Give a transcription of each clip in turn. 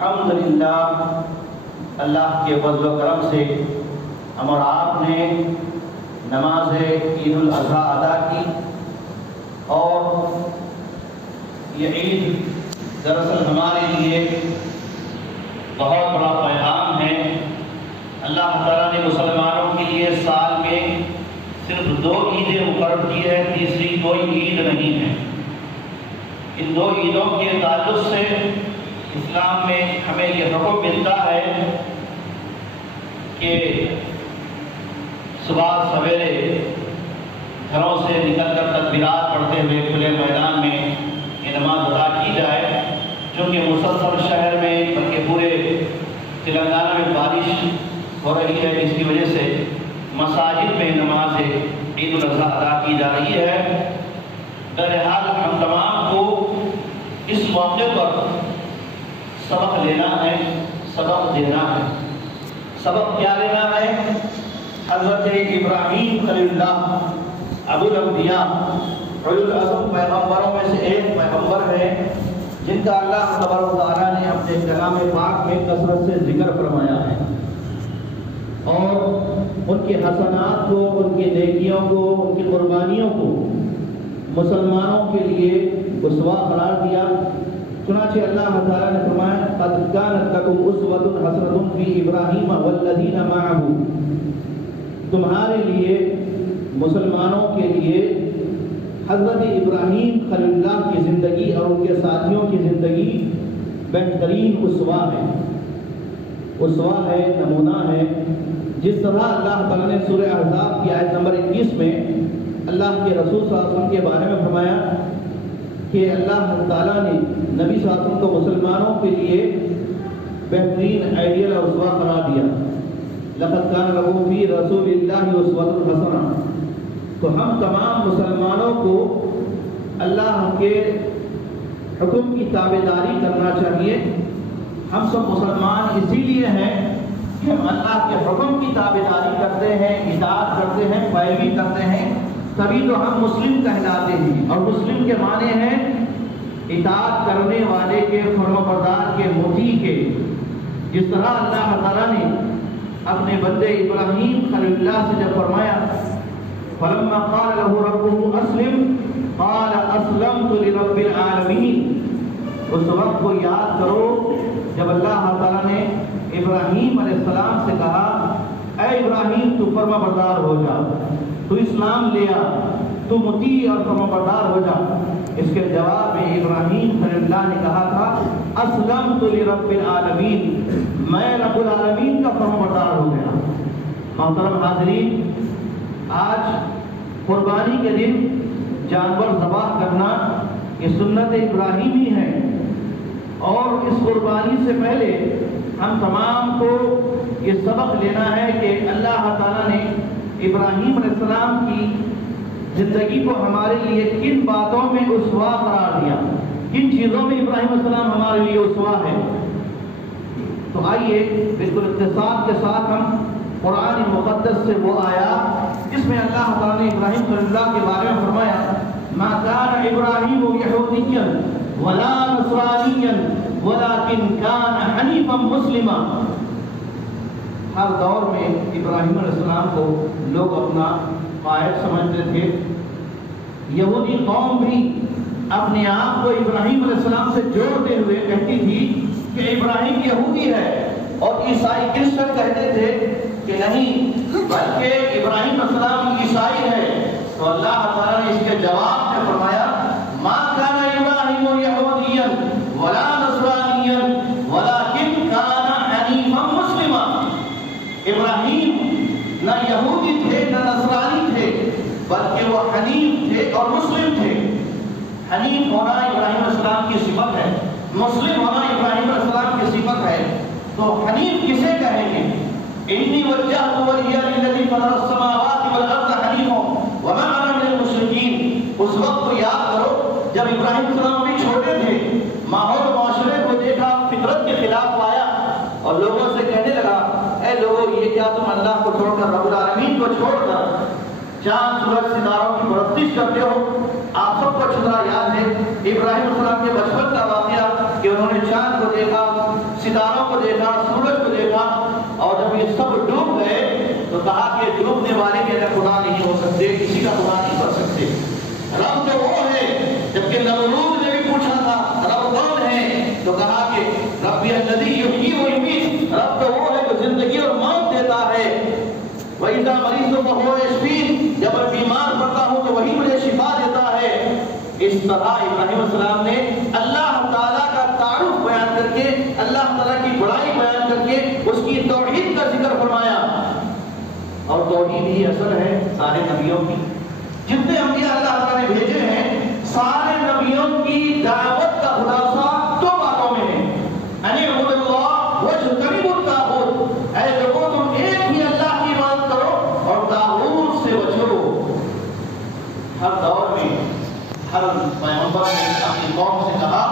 الحمدللہ اللہ کے فضل و کرم سے ہم اور آپ نے نماز عید الاضحیٰ ادا کی، اور یہ عید دراصل ہمارے لیے بہت بڑا پیغام ہے۔ اللہ تعالیٰ نے مسلمانوں کے لیے سال میں صرف 2 عیدیں مقرر کی ہے، تیسری کوئی عید نہیں ہے۔ ان 2 عیدوں کے تعلق سے اسلام میں ہمیں یہ حکم ملتا ہے کہ صبح سویرے گھروں سے نکل کر تکبیرات پڑھتے ہوئے کھلے میدان میں یہ نماز ادا کی جائے، چونکہ مسلسل شہر میں بلکہ پورے تلنگانہ میں بارش ہو رہی ہے، جس کی وجہ سے مساجد میں نماز عید الاضحیٰ ادا کی جا رہی ہے۔ بہرحال ہم تمام کو اس موقع پر سبق لینا ہے، سبق دینا ہے۔ سبق کیا لینا ہے؟ حضرت ابراہیم خلیل اللہ ابو الانبیاء اولو العزم پیغمبروں میں سے ایک پیغمبر ہے، جن کا اللہ تبارک و تعالیٰ نے اپنے کلام پاک میں کثرت سے ذکر فرمایا ہے، اور ان کے حسنات کو، ان کی نیکیوں کو، ان کی قربانیوں کو مسلمانوں کے لیے اسوہ قرار دیا۔ چنانچہ اللہ تعالیٰ نے فرمایا قد كانت لكم اسوة حسنة في ابراہیم والذین معه، تمہارے لیے مسلمانوں کے لیے حضرت ابراہیم خلیل اللہ کی زندگی اور ان کے ساتھیوں کی زندگی بہترین اسوہ ہے، اسوہ ہے، نمونہ ہے۔ جس طرح اللہ تعالیٰ نے سورہ احزاب کی آیت نمبر 21 میں اللہ کے رسول صلی اللہ علیہ وسلم کے بارے میں فرمایا کہ اللہ تعالیٰ نے نبی صلی اللہ علیہ وسلم کو مسلمانوں کے لیے بہترین آئیڈیل اور اسوہ قرار دیا۔ لقد كان لكم في رسول الله اسوة حسنة، تو ہم تمام مسلمانوں کو اللہ کے حکم کی تابعداری کرنا چاہیے۔ ہم سب مسلمان اسی لیے ہیں کہ ہم اللہ کے حکم کی تابعداری کرتے ہیں، اطاعت کرتے ہیں، پیروی کرتے ہیں، تبھی تو ہم مسلم کہلاتے ہیں۔ اور مسلم کے معنی ہیں اطاعت کرنے والے کے، فرمانبردار کے، مطیع کے۔ جس طرح اللہ تعالیٰ نے اپنے بندے ابراہیم خلیل اللہ سے جب فرمایا فلما قال له ربه اسلم قال اسلمت لرب العالمین، اس وقت کو یاد کرو جب اللہ تعالیٰ نے ابراہیم علیہ السلام سے کہا اے ابراہیم تو فرما بردار ہو جا، تو اسلام لیا، تو مطیع اور فرما بردار ہو جا۔ اس کے جواب میں ابراہیم خلیل اللہ نے کہا تھا اسلمت لرب العالمین، میں رب العالمین کا فرما بردار ہو گیا۔ محترم حاضرین، آج قربانی کے دن جانور ذبح کرنا یہ سنت ابراہیمی ہے، اور اس قربانی سے پہلے ہم تمام کو یہ سبق لینا ہے کہ اللہ تعالیٰ نے ابراہیم علیہ السلام کی زندگی کو ہمارے لیے کن باتوں میں اسوہ قرار دیا، کن چیزوں میں ابراہیم علیہ السلام ہمارے لیے اسوہ ہے۔ تو آئیے بالکل اختصار کے ساتھ ہم قرآن مقدس سے وہ آیات جس میں اللہ تعالیٰ نے ابراہیم صلی اللہ کے بارے میں فرمایا ما كان ابراہیم یہودیا ولا نصرانیا ولكن كان حنیفا مسلما۔ ہر دور میں ابراہیم علیہ السلام کو لوگ اپنا قائد سمجھتے تھے۔ یہودی قوم بھی اپنے آپ کو ابراہیم علیہ السلام سے جوڑتے ہوئے کہتی تھی کہ ابراہیم یہودی ہے، اور عیسائی کرسچن کہتے تھے کہ نہیں بلکہ ابراہیم علیہ السلام عیسائی ہے۔ تو اللہ تعالیٰ نے اس کے جواب میں فرمایا ما كان ابراہیم یہودیا ولا نصرانیا ولكن كان حنیفا مسلما۔ ابراہیم نہ یہودی تھے نہ نصرانی تھے، بلکہ وہ حنیف تھے اور مسلم تھے۔ حنیف ہونا ابراہیم علیہ السلام کی صفت ہے، مسلم ہونا ابراہیم علیہ السلام کی صفت ہے۔ تو حنیف کسے کہیں گے؟ انی وجہت وجہی للذی فطر السماوات والارض حنیفا وما انا من المشرکین۔ اس وقت کو یاد کرو جب ابراہیم علیہ السلام بھی چھوٹے تھے، ماحول معاشرے کو دیکھا، فطرت کے خلاف پایا، اور لوگوں سے کہنے لگا اے لوگوں یہ کیا تم اللہ کو چھوڑ کر رب العالمین کو چھوڑ کر چاند سورج ستاروں کی پرستش کرتے ہو؟ آپ سب کو اچھی طرح یاد ہے ابراہیم علیہ السلام کے بچپن کا واقعہ کہ انہوں نے چاند کو دیکھا، ستاروں کو دیکھا، سورج کو دیکھا، اور جب یہ سب ڈوب گئے تو کہا کہ ڈوبنے والے کے اندر خدا نہیں ہو سکتے، کسی کا خدا نہیں بن سکتے، رب تو وہ ہے۔ جبکہ نمرود نے بھی پوچھا تھا رب کون ہے، تو کہا کہ ربی الذی یحیی و یمیت، رب تو وہ ہے جو زندگی اور موت دیتا ہے۔ وَإِذَا مَرِضْتُ فَهُوَ یشفین، جب میں بیمار پڑتا ہوں تو وہی مجھے شفا دیتا ہے۔ اس طرح ابراہیم علیہ السلام نے اللہ تعالیٰ کا تعارف بیان کر کے، اللہ تعالیٰ کی بڑائی بیان کر کے اس کی توحید کا ذکر فرمایا۔ اور توحید ہی اصل ہے سارے نبیوں کی، جتنے انبیاء اللہ تعالیٰ نے بھیجے ہیں سارے نبیوں کی دعوت کا خلاصہ دو باتوں میں ہے، ان اعبدوا اللہ واجتنبوا الطاغوت، اے لوگوں تم ایک ہی اللہ کی عبادت کرو اور طاغوت سے بچو۔ ہر دور میں ہر پیغمبر نے اپنی قوم سے کہا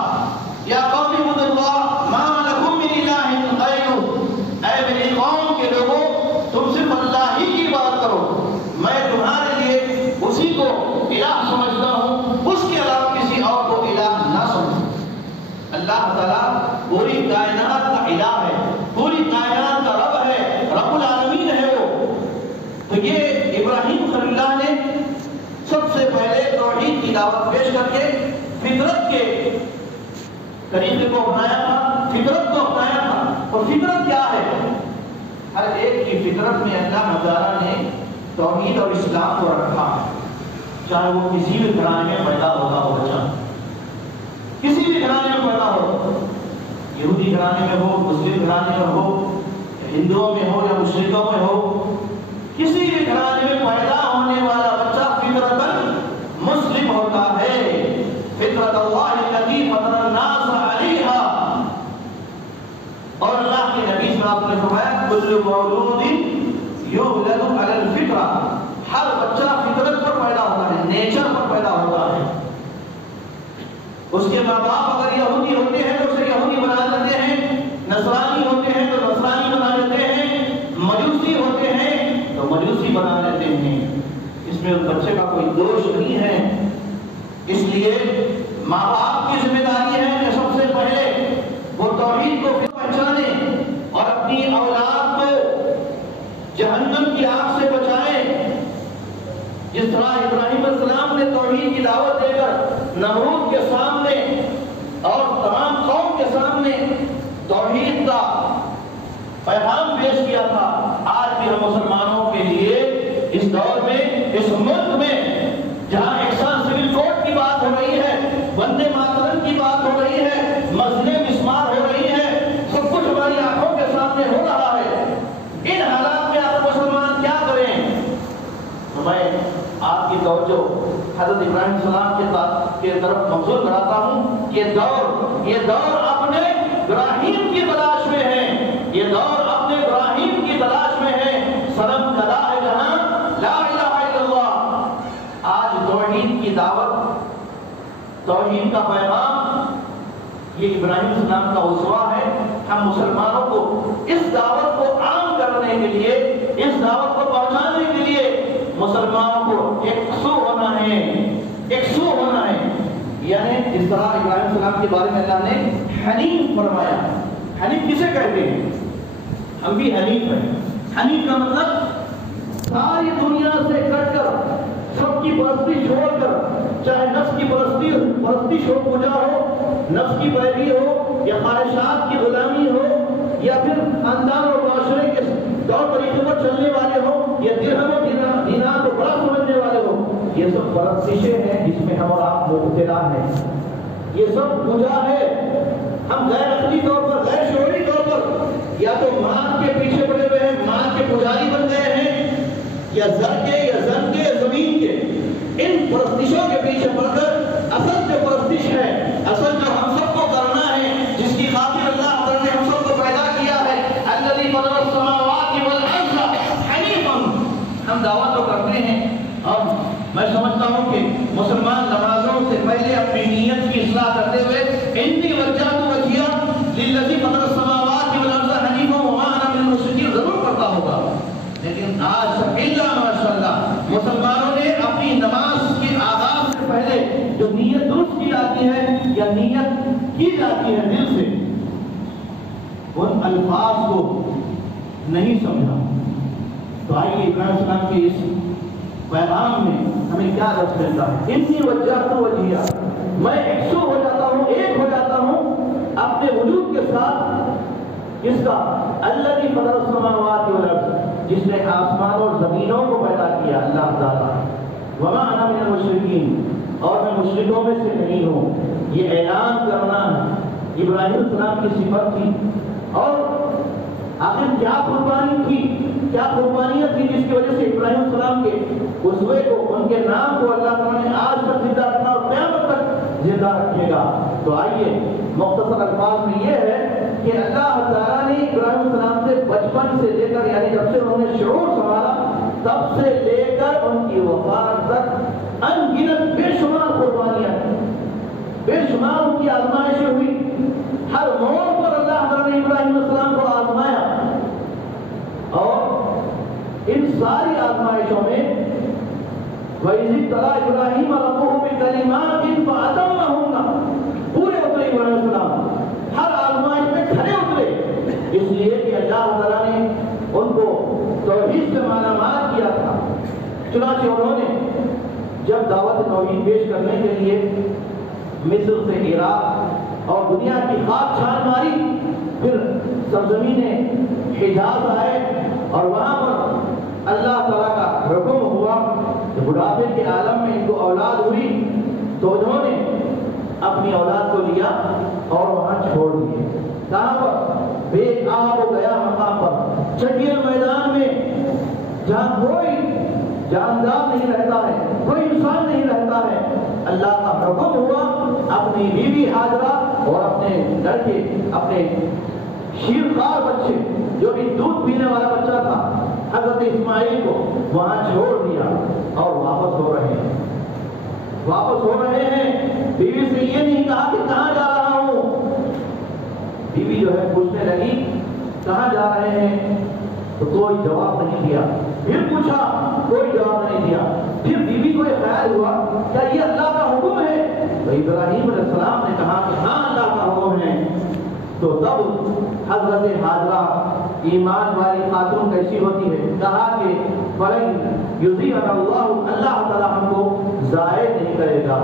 یا قوم اعبدوا اللہ ما لکم من الہ غیرہ، اے میری قوم کے لوگوں تم صرف اللہ ہی کی عبادت کرو، میں تمہارے لیے اسی کو الہ سمجھتا ہوں، اس کے علاوہ کسی اور کو الہ نہ سمجھو۔ اللہ تعالیٰ پوری کائنات کا الہ ہے، پوری کائنات کا رب ہے، رب العالمین ہے وہ۔ تو یہ ابراہیم خلیل اللہ نے سب سے پہلے توحید کی دعوت پیش کر کے فطرت کے طریقے کو اپنایا تھا، فطرت کو اپنایا تھا۔ اور فطرت کیا ہے؟ ہر ایک کی فطرت میں اللہ تعالیٰ نے توحید اور اسلام کو رکھا ہے، چاہے وہ کسی بھی گھرانے میں پیدا ہوتا ہو بچہ، کسی بھی گھرانے میں پیدا ہو، یہودی گھرانے میں ہو، مسلم گھرانے میں ہو، ہندوؤں میں ہو یا مشرکوں میں ہو، کسی بھی گھرانے میں پیدا ہونے والا بچہ فطرتاً مسلم ہوتا ہے۔ فطرت اللہ التي فطر الناس علیہا، اور اللہ کے نبی صلی اللہ علیہ وسلم نے فرمایا کل مولود یولد علی الفطرہ، ہر بچہ فطرت پر پیدا ہوتا ہے، نیچر پر پیدا ہوتا ہے۔ اس کے ماں باپ اگر یہودی ہوتے ہیں تو اسے یہودی بنا دیتے ہیں، نصرانی ہوتے ہیں تو نصرانی بنا دیتے ہیں، مجوسی ہوتے ہیں تو مجوسی بنا دیتے ہیں، اس میں اس بچے کا کوئی دوش نہیں ہے۔ اس لیے ماں باپ کی ذمہ داری ہے کہ سب سے پہلے وہ توحید کو پہچانے اور اپنی اولاد کو جہنم کی آگ سے بچائیں۔ جس طرح ابراہیم علیہ السلام نے توحید کی دعوت دے کر نمرود کے سامنے اور تمام قوم کے سامنے توحید کا پیغام پیش کیا تھا، آج بھی ہم مسلمانوں کے لیے اس دور میں، اس ملک میں جہاں یکساں سول کوڈ کی بات ہو رہی ہے، وندے ماترم کی بات ہو رہی ہے، مسجدیں مسمار ہو رہی ہے، سب کچھ ہماری آنکھوں کے سامنے ہو رہا ہے، ان حالات میں آپ مسلمان کیا کریں؟ تو میں آپ کی توجہ حضرت ابراہیم السلام کے طرف مبذول کراتا ہوں کہ یہ دور اپنے ابراہیم کی تلاش میں ہے، یہ دور اپنے ابراہیم کی تلاش میں ہے۔ صنم کدا ہے جہاں لا الہ الا اللہ۔ آج توحید کی دعوت، توحید کا پیغام یہ ابراہیم السلام کا اسوہ ہے۔ ہم مسلمانوں کو اس دعوت کو عام کرنے کے لیے، اس دعوت کو پہنچانے کے لیے مسلمانوں کو ایک سو ہونا ہے، ایک سو ہونا ہے۔ یعنی جس طرح ابراہیم السلام کے بارے میں اللہ نے حنیف فرمایا، حنیف کسے کہتے ہیں؟ ہم بھی حنیف ہیں۔ حنیف کا مطلب ساری دنیا سے کٹ کر، سب کی پرستی چھوڑ کر، چاہے نفس کی پرستی ہو، پوجا ہو، نفس کی پیروی ہو یا خواہشات کی غلامی ہو یا پھر خاندان اور معاشرے کے طور طریقے پر چلنے والے ہوں یا درہم و دینار کو بڑا سمجھنے والے ہوں، یہ سب پرستشیں ہیں جس میں ہم اور آپ مبتلا ہیں۔ یہ سب پوجا ہے۔ ہم غیر عقلی طور پر، غیر شعوری طور پر یا تو مال کے پیچھے پڑے ہوئے ہیں، مال کے پجاری بن گئے ہیں، یا زر کے یا زن کے زمین کے، ان پرستشوں کے پیچھے پڑ کر اصل جو پرستش ہے، اصل جو ہم سب کو کرنا ہے، جس کی خاطر اللہ تعالیٰ نے ہم سب کو پیدا کیا ہے، الذی فطر السماوات والارض حنیفا، ہم دعویٰ تو کرتے ہیں۔ اور میں سمجھتا ہوں کہ مسلمان نمازوں سے پہلے اپنی نیت کی اصلاح کرتے ہوئے انی وجہت وجہیہ ان الفاظ کو نہیں سمجھا۔ تو آئیے ابراہیم السلام کے اس پیغام میں ہمیں کیا رس ملتا ہے؟ انی وجہت وجہیہ، میں یکسو ہو جاتا ہوں، ایک ہو جاتا ہوں اپنے وجود کے ساتھ اس کا الذی فطر السماوات والارض، جس نے آسمان اور زمینوں کو پیدا کیا، اللہ تعالیٰ۔ وما انا من المشرکین، اور میں مشرکوں میں سے نہیں ہوں۔ یہ اعلان کرنا ابراہیم السلام کی صفت تھی۔ اور آخر کیا قربانی تھی، کیا قربانیاں تھی جس کی وجہ سے ابراہیم السلام کے اسوے کو، ان کے نام کو اللہ تعالیٰ نے آج تک زندہ رکھا اور قیامت تک زندہ رکھے گا۔ تو آئیے مختصر الفاظ میں یہ ہے کہ اللہ تعالیٰ نے ابراہیم السلام سے بچپن سے لے کر، یعنی جب سے انہوں نے شعور سنبھالا تب سے لے کر ان کی وفات تک ان گنت بے شمار قربانیاں، بے شمار ان کی آزمائشیں ہوئی۔ ہر موڑ پر اللہ تعالیٰ نے ابراہیم السلام کو آزمایا، اور ان ساری آزمائشوں میں وَإِذِ ابْتَلَىٰ إِبْرَاهِيمَ رَبُّهُ بِكَلِمَاتٍ فَأَتَمَّهُنَّ، پورے اترے ابراہیم السلام، ہر آزمائش میں کھڑے اترے، اس لیے کہ اللہ تعالیٰ نے ان کو توحید سے مالا مال کیا تھا۔ چنانچہ انہوں نے جب دعوت توحید پیش کرنے کے لیے مصر سے عراق اور دنیا کی خاک چھان ماری، پھر سرزمین حجاز آئے اور وہاں پر اللہ تعالیٰ کا حکم ہوا کہ بڑھاپے کے عالم میں ان کو اولاد ہوئی، تو انہوں نے اپنی اولاد کو لیا اور وہاں چھوڑ دیے۔ کہاں پر؟ بے آب و گیا مقام پر، چٹیل میدان میں، جہاں کوئی جاندار نہیں رہتا ہے، کوئی انسان نہیں رہتا ہے۔ اللہ کا حکم ہوا، اپنی بیوی حاجرہ اور اپنے لڑکے، اپنے شیرخوار بچے جو بھی دودھ پینے والا بچہ تھا، حضرت اسماعیل کو وہاں چھوڑ دیا اور واپس ہو رہے ہیں۔ واپس ہو رہے ہیں، بیوی سے یہ نہیں کہا کہ کہاں جا رہا ہوں۔ بیوی جو ہے پوچھنے لگی کہاں جا رہے ہیں، تو کوئی جواب نہیں دیا۔ پھر پوچھا، کوئی جواب نہیں دیا۔ پھر بیوی کو یہ خیال ہوا کیا یہ اللہ کا حکم ہے؟ تو ابراہیم علیہ السلام نے کہا کہ ہاں اللہ کا حکم ہے۔ تو تب حضرت حاجرہ ایمان والی خاتون کیسی ہوتی ہے، کہا کہ فَلَنْ يُضِيعَنَا اللَّهُ، اللہ تعالیٰ ہم کو ضائع نہیں کرے گا،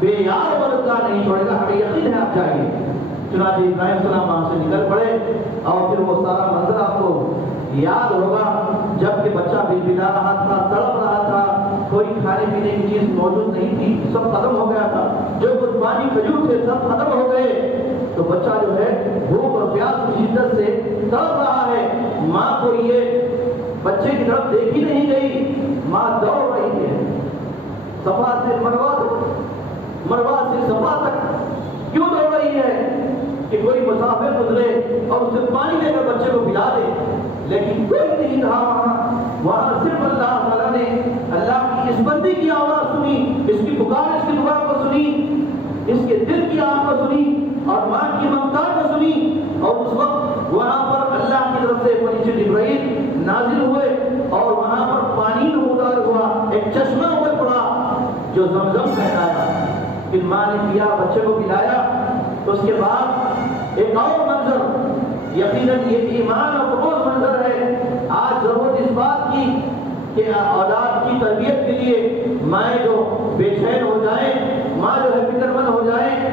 بے یار ورگا نہیں چھوڑے گا، ہمیں یقین ہے آپ جائیے۔ چنانچہ ابراہیم السلام وہاں سے نکل پڑے، اور پھر وہ سارا منظر آپ کو یاد ہوگا جب کہ بچہ بلبلا رہا تھا، تڑپ رہا تھا، کوئی کھانے پینے کی چیز موجود نہیں تھی، سب ختم ہو گیا تھا، جو کچھ پانی کھجور تھے سب ختم ہو گئے۔ تو بچہ جو ہے بھوک اور پیاس کی شدت سے تڑپ رہا ہے، ماں کو یہ بچے کی طرف دیکھی نہیں گئی، ماں دوڑ رہی ہے صفا سے مروہ تک، مروہ سے صفا تک۔ کیوں دوڑ رہی ہے؟ کہ کوئی مسافر گزرے اور اسے پانی لے کر بچے کو پلا دے، لیکن کوئی نہیں رہا وہاں صرف اللہ تعالیٰ نے اللہ کی اس بندی کی آواز سنی، اس کی پکار، اس کی دعا کو سنی، اس کے دل کی آواز کو سنی اور ماں کی ممتا کو سنی۔ اور اس وقت وہاں پر اللہ کی طرف سے فرشتے جبرائیل نازل ہوئے اور وہاں پر پانی نمودار ہوا، ایک چشمہ اوپر پڑا جو زمزم کہلایا۔ پھر ماں نے پیا، بچے کو پلایا۔ اس کے بعد ایک اور منظر، یقیناً یہ ایمان اور قبول منظر ہے۔ آج ضرورت اس بات کی کہ اولاد کی تربیت کے لیے مائیں جو بے چین ہو جائیں، ماں جو ہے فکر مند ہو جائیں۔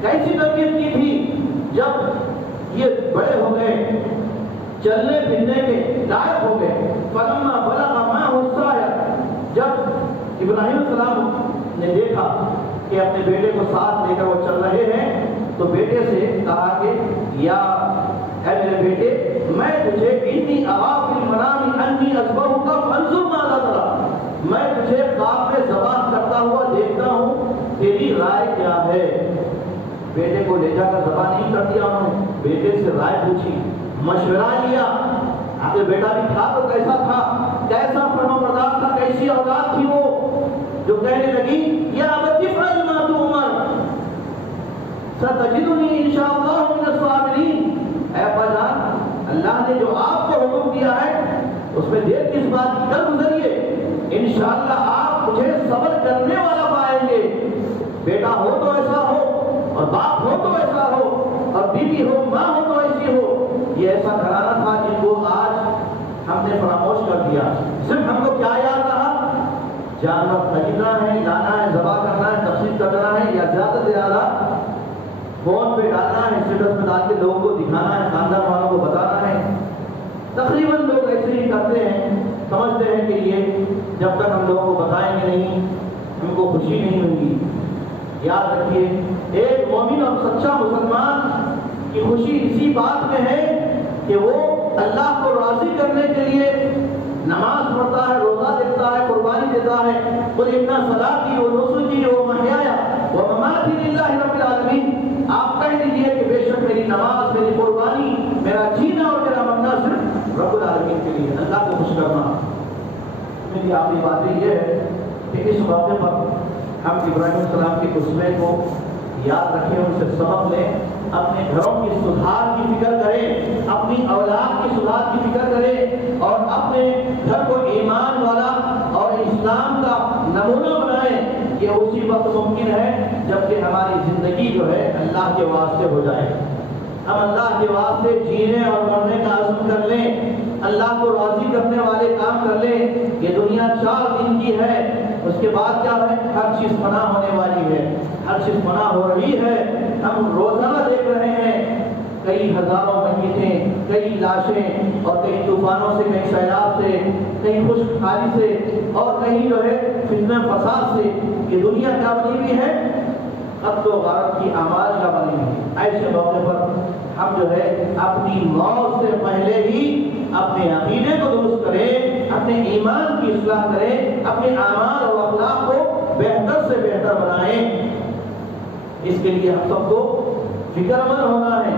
کیسی تربیت کی تھی؟ جب یہ بڑے ہو گئے، چلنے پھرنے کے لائق ہو گئے، فلما بلغ معه السعي، جب ابراہیم السلام نے دیکھا کہ اپنے بیٹے کو ساتھ لے کر وہ چل رہے ہیں، تو بیٹے سے کہا کہ یا اے میرے بیٹے، میں تجھے انی ارا فی المنام انی اذبحک فانظر ماذا تری، میں تجھے خواب میں ذبح کرتا ہوا دیکھتا ہوں، تیری رائے کیا ہے؟ بیٹے کو لے جا کر ذبح نہیں کر دیا انہوں نے، بیٹے سے رائے پوچھی، مشورہ لیا۔ آخر بیٹا بھی تھا تو کیسا تھا، کیسا فرمانبردار تھا، کیسی اولاد تھی وہ جو کہنے لگی یا ابت افعل ما تؤمر ستجدنی انشاءاللہ من الصابرین۔ اے ابا جان، اللہ نے جو آپ کو حکم دیا ہے اس میں دیر کس بات کی، کر گزریے، انشاءاللہ آپ مجھے صبر کرنے والا پائیں گے۔ بیٹا ہو تو ایسا ہو، اور باپ ہو تو ایسا ہو، اور بیوی ہو، ماں ہو تو ایسی ہو یہ ایسا گھرانہ تھا جن کو آج ہم نے فراموش کر دیا. صرف ہم کو کیا یاد رہا؟ جانور خریدنا ہے، لانا ہے، ذبح کرنا ہے، تقسیم کرنا ہے، یا زیادہ سے زیادہ فون پہ ڈالنا ہے، اسٹیٹس پہ ڈال کے لوگوں کو دکھانا ہے، خاندان والوں کو بتانا ہے. تقریباً لوگ ایسے ہی کرتے ہیں، سمجھتے ہیں کہ یہ جب تک ہم لوگوں کو بتائیں گے نہیں ہم کو خوشی نہیں ہوگی. یاد رکھیے، ایک مومن اور سچا مسلمان کی خوشی اسی بات میں ہے کہ وہ اللہ کو راضی کرنے کے لیے نماز پڑھتا ہے، روزہ دیتا ہے، قربانی دیتا ہے. قل ان صلاتی و نسکی و محیایا و مماتی للہ رب العالمین. آپ کہہ دیجیے کہ بے شک میری نماز، میری قربانی، میرا جینا اور میرا مرنا صرف رب العالمین کے لیے، اللہ کو خوش کرنا. میری آخری بات یہ ہے کہ اس موقع پر ہم ابراہیم علیہ السلام کے قصے کو یاد رکھیں، ان سے سبق لیں، اپنے گھروں کی سدھار کی فکر کریں، اپنی اولاد کی سدھار کی فکر کریں، اور اپنے گھر کو ایمان والا اور اسلام کا نمونہ بنائیں. یہ اسی وقت ممکن ہے جبکہ ہماری زندگی جو ہے اللہ کے واسطے ہو جائے. ہم اللہ کے واسطے جینے اور مرنے کا عزم کر لیں، اللہ کو راضی کرنے والے کام کر لیں. یہ دنیا 4 دن کی ہے، اس کے بعد کیا ہے؟ ہر چیز فنا ہونے والی ہے، ہر چیز فنا ہو رہی ہے. ہم روزانہ دیکھ رہے ہیں کئی ہزاروں میتیں، کئی لاشیں، اور کئی طوفانوں سے، کئی سیلاب سے، کئی خشک کھاری سے، اور کہیں جو ہے فتنہ فساد سے. یہ دنیا کیا بنی ہوئی ہے؟ قتل و غارت کی اعمال کا بنی ہوئی. ایسے موقع پر ہم جو ہے اپنی موت سے پہلے ہی اپنے عقیدے کو درست کریں، اپنے ایمان کی اصلاح کریں، اپنے اعمال اور اخلاق کو بہتر سے بہتر بنائیں. اس کے لیے ہم سب کو فکر مند ہونا ہے،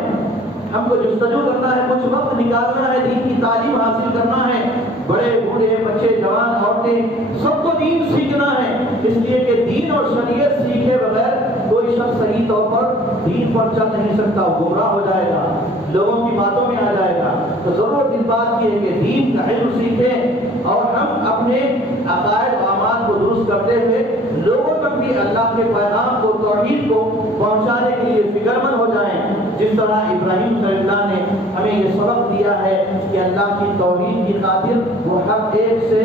ہم کو جستجو کرنا ہے، کچھ وقت نکالنا ہے، دین کی تعلیم حاصل کرنا ہے. بڑے بوڑھے، بچے، جوان، عورتیں، سب کو دین سیکھنا ہے. اس لیے کہ دین اور شریعت سیکھے بغیر کوئی شخص صحیح طور پر دین پر چل نہیں سکتا، گمراہ ہو جائے گا، لوگوں کی باتوں میں آ جائے گا. تو ضرورت اس بات کی ہے کہ دین کا علم سیکھیں اور ہم اپنے عقائد و اعمال کو درست کرتے ہوئے لوگوں تک بھی اللہ کے پیغام کو، توحید کو پہنچانے کے لیے فکر مند ہو جائیں. جس طرح ابراہیم صلی اللہ نے ہمیں یہ سبق دیا ہے کہ اللہ کی توحید کی خاطر وہ ہر ایک سے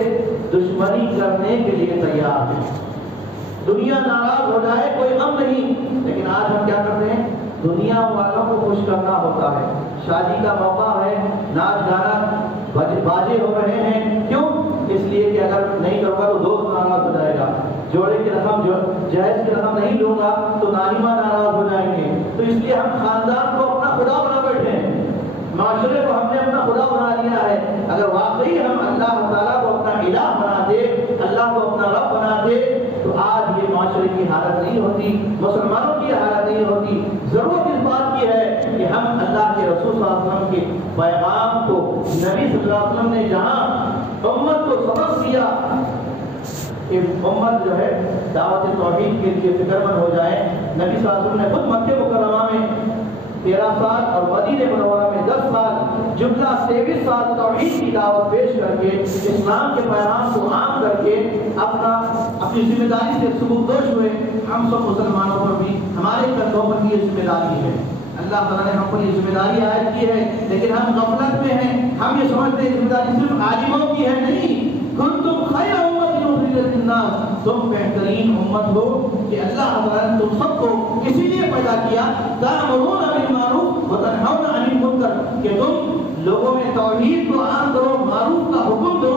دشمنی کرنے کے لیے تیار ہے. دنیا ناراض ہو جائے کوئی غم نہیں، لیکن آج ہم کیا کرتے ہیں؟ دنیا والوں کو خوش کرنا ہوتا ہے. شادی کا موقع ہے، ناچ گانا باجے ہو رہے ہیں، کیوں؟ اس لیے کہ اگر نہیں کروں گا تو دوست ناراض ہو جائے گا، جوڑے کی رقم جہیز کی رقم نہیں دوں گا تو نانیمہ ناراض ہو جائیں گے. تو اس لیے ہم خاندان کو اپنا خدا بنا بیٹھے ہیں، معاشرے کو ہم نے اپنا خدا بنا لیا ہے. اگر واقعی ہم اللہ تعالیٰ کو اپنا الہ بنا دے، اللہ کو اپنا رب بنا دے، تو آج یہ معاشرے کی حالت نہیں ہوتی، مسلمانوں کی حالت نہیں ہوتی. ضرورت اس بات کی ہے کہ ہم اللہ کے رسول صلی اللہ علیہ وسلم کے پیغام کو، نبی صلی اللہ علیہ وسلم نے جہاں امت کو سبق دیا کہ امت جو ہے دعوت توحید کے لیے فکر مند ہو جائے. نبی صلی اللہ علیہ وسلم نے خود مکہ مکرمہ میں 13 سال اور مدینہ منورہ میں 10 سال، جملہ 23 سال توحید کی دعوت پیش کر کے، اسلام کے پیغام کو عام کر کے اپنی ذمہ داری سے سبکدوش ہوئے. ہم سب مسلمانوں پر بھی، ہمارے کندھوں پر بھی یہ ذمہ داری ہے. اللہ تعالیٰ نے ہم کو یہ ذمہ داری عائد کی ہے، لیکن ہم غفلت میں ہیں. ہم یہ سمجھتے ہیں ذمہ داری صرف عالموں کی ہے. نہیں، کنتم خیر امت اخرجت للناس، تم بہترین امت ہو کہ اللہ تعالیٰ نے تم سب کو اسی لیے پیدا کیا، تأمرون بالمعروف وتنہون عن المنکر، کہ تم لوگوں میں توحید کو عام کرو، معروف کا حکم دو،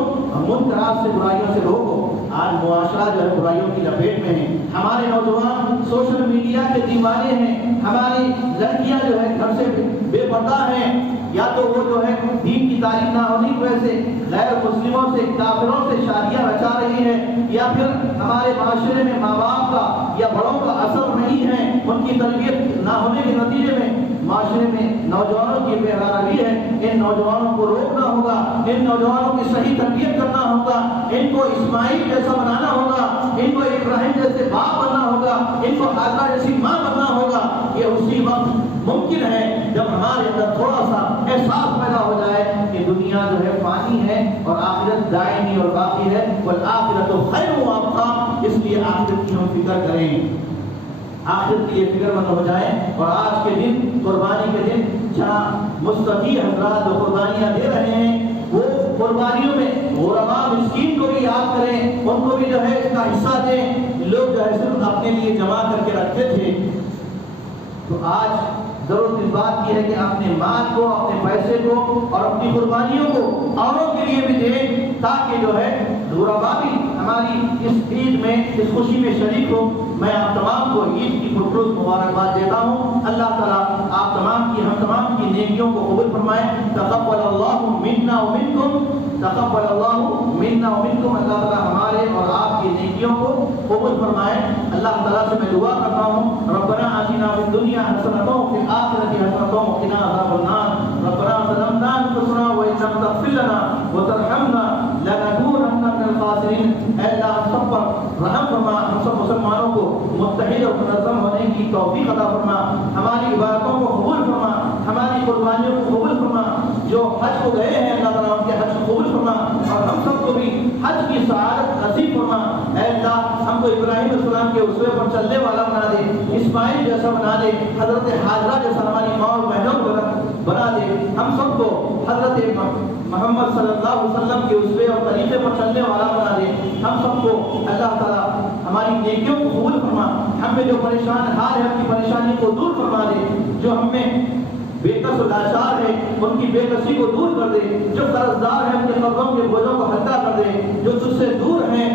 منکرات سے، برائیوں سے روکو. آج معاشرہ جو ہے برائیوں کی لپیٹ میں ہے. ہمارے نوجوان سوشل میڈیا کے دیوانے ہیں، ہماری لڑکیاں جو ہے گھر سے بے پردہ ہیں، یا تو وہ جو ہے دین کی تعلیم نہ ہونے کی وجہ سے غیر مسلموں سے، کافروں سے شادیاں رچا رہی ہیں، یا پھر ہمارے معاشرے میں ماں باپ کا یا بڑوں کا اثر نہیں ہے، ان کی تربیت نہ ہونے کے نتیجے میں معاشرے میں نوجوانوں کی بے حیائی ہے. ان نوجوانوں کو روکنا ہوگا، ان نوجوانوں کی صحیح تربیت کرنا ہوگا، ان کو اسماعیل جیسا بنانا ہوگا، ان کو ابراہیم جیسے باپ بننا ہوگا، ان کو حاجرہ جیسی ماں بننا ہوگا. یہ اسی وقت ممکن ہے جب ہمارے اندر تھوڑا سا احساس پیدا ہو جائے کہ دنیا جو ہے فانی ہے اور آخرت دائمی اور باقی ہے. والآخرۃ خیر و ابقیٰ، اس لیے آخرت کی ہم فکر کریں. آخرت کے لیے فکر مند ہو جائیں. اور آج کے دن قربانی کے دن جہاں مستحق حضرات جو قربانیاں دے رہے ہیں وہ قربانیوں میں غرباء مسکین کو بھی یاد کریں, ان کو بھی جو ہے اس کا حصہ دیں. لوگ جو ہے صرف اپنے لیے جمع کر کے رکھتے تھے. تو آج ضرورت اس بات کی ہے کہ اپنے مال کو, اپنے پیسے کو اور اپنی قربانیوں کو اوروں کے لیے بھی دیں, تاکہ جو ہے غرباء بھی ہماری اس عید میں, اس خوشی میں شریک ہو. میں آپ تمام کو عید کی پرخلوص مبارکباد دیتا ہوں. اللہ تعالیٰ آپ تمام کی, ہم تمام کی نیکیوں کو قبول فرمائے. تقبل اللہ منا ومنکم, تقبل اللہ منا ومنکم. اللہ تعالیٰ ہمارے اور آپ کی نیکیوں کو قبول فرمائے. اللہ تعالیٰ سے میں دعا کرتا ہوں, ربنا آتنا فی الدنیا حسنۃ وفی الآخرۃ حسنۃ وقنا عذاب النار. ربنا ظلمنا انفسنا وان لم تغفر لنا وترحمنا لنکونن من الخاسرین. اے اللہ ہم سب پر رحم فرما, ہم سب مسلمانوں کو متحد اور منظم ہونے کی توفیق عطا فرما. ہماری عبادتوں کو قبول فرما, ہماری قربانیوں کو قبول فرما. جو حج کو گئے ہیں اللہ تعالیٰ ان کے حج کو قبول فرما, اور ہم سب کو بھی حج کی سعادت نصیب فرما. اے اللہ ہم کو ابراہیم علیہ السلام کے اسوے پر چلنے والا بنا دے, اسماعیل جیسا بنا دے, حضرت حاجرہ جیسا ہماری ماں اور بہنوں کو بنا دے. ہم سب کو حضرت محمد صلی اللہ علیہ وسلم کے اسوے اور طریقے پر چلنے والا بنا دے. ہم سب کو اللہ تعالیٰ ہماری نیکیوں کو قبول فرما. ہم میں جو پریشان حال ہے ان کی پریشانی کو دور فرما دے. جو ہم میں بے کس و لاچار ہے ان کی بے کسی کو دور کر دے. جو قرضدار ہے ان کے قرضوں کے بوجھوں کو ہلکا کر دے. جو تجھ سے دور ہیں,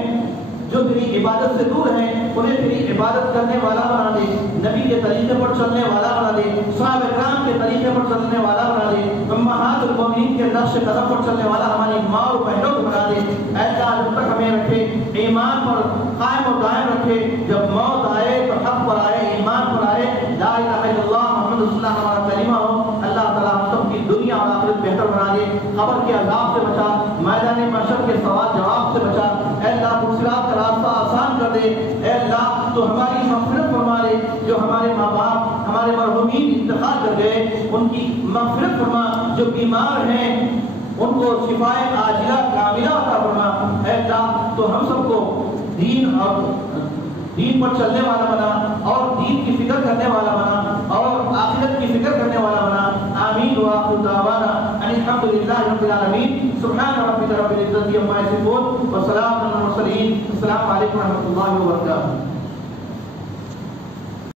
جو تیری عبادت سے دور ہیں, انہیں تیری عبادت کرنے والا بنا دے. نبی کے طریقے پر چلنے والا بنا دے, صحابہ کرام کے طریقے پر چلنے والا بنا دے, امہات المومنین کے نقش قدم پر چلنے والا ہماری ماں اور بہنوں کو بنا دے. ایسا جب تک ہمیں رکھے, ایمان پر قائم و دائم رکھے. جب موت آئے تو حق پر آئے, ایمان پر آئے, لا الہ الا اللہ محمد رسول اللہ ہمارا کلمہ ہو. اللہ تعالیٰ ہم سب کی دنیا اور آخرت بہتر بنا دے. قبر کے عذاب سے بچا, میدان محشر کے سوال جواب سے بچا. اے اللہ تو صراط کا راستہ آسان کر دے. اے اللہ تو ہماری مغفرت فرما دے. جو ہمارے ماں باپ, ہمارے مرحومین انتقال کر گئے, ان کی مغفرت فرما. جو بیمار ہیں ان کو شفائے عاجلہ کاملہ عطا فرما. اے اللہ تو ہم سب کو دین اور دین پر چلنے والا بنا, اور دین کی فکر کرنے والا بنا, اور آخرت کی فکر کرنے والا بنا. آمین. وآخر دعوانا ان الحمد للہ رب العالمین. سبحان ربک رب العزة عما یصفون وسلام علی المرسلین. السلام علیکم ورحمۃ اللہ وبرکاتہ.